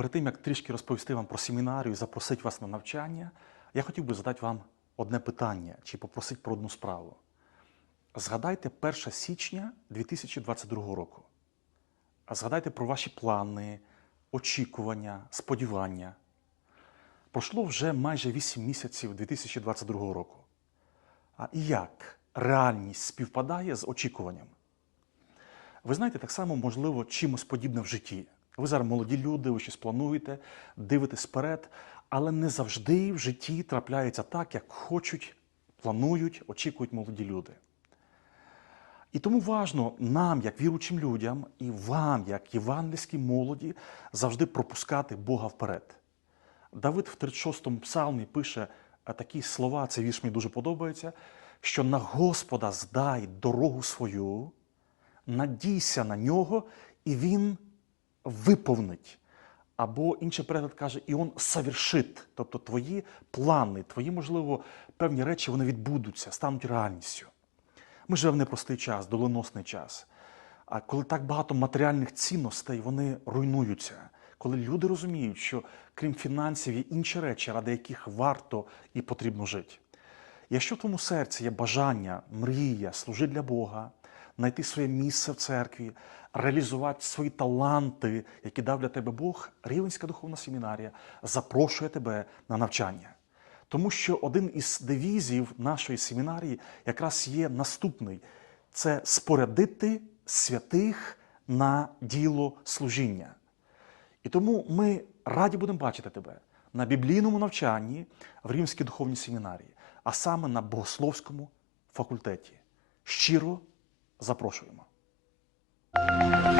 перед тим, як трішки розповісти вам про семінарію і запросити вас на навчання, я хотів би задати вам одне питання чи попросити про одну справу. Згадайте 1 січня 2022 року. Згадайте про ваші плани, очікування, сподівання. Пройшло вже майже 8 місяців 2022 року. А як реальність співпадає з очікуванням? Ви знаєте, так само можливо чимось подібне в житті. Ви зараз молоді люди, ви щось плануєте, дивитесь вперед, але не завжди в житті трапляється так, як хочуть, планують, очікують молоді люди. І тому важно нам, як віручим людям, і вам, як євангельській молоді, завжди пропускати Бога вперед. Давид в 36-му псалмі пише е, такі слова, цей вірш мені дуже подобається, що на Господа здай дорогу свою, надійся на нього, і він виповнить. Або інший переклад каже, і він совершит. Тобто твої плани, твої, можливо, певні речі вони відбудуться, стануть реальністю. Ми живемо в непростий час, доленосний час. А коли так багато матеріальних цінностей, вони руйнуються. Коли люди розуміють, що крім фінансів є інші речі, ради яких варто і потрібно жити. Якщо в твоєму серці є бажання, мрія, служити для Бога, знайти своє місце в церкві, реалізувати свої таланти, які дав для тебе Бог, Рівенська духовна семінарія запрошує тебе на навчання. Тому що один із девізів нашої семінарії якраз є наступний: це спорядити святих на діло служіння. І тому ми раді будемо бачити тебе на біблійному навчанні в Римській духовній семінарії, а саме на богословському факультеті. Щиро запрошуємо. Thank you.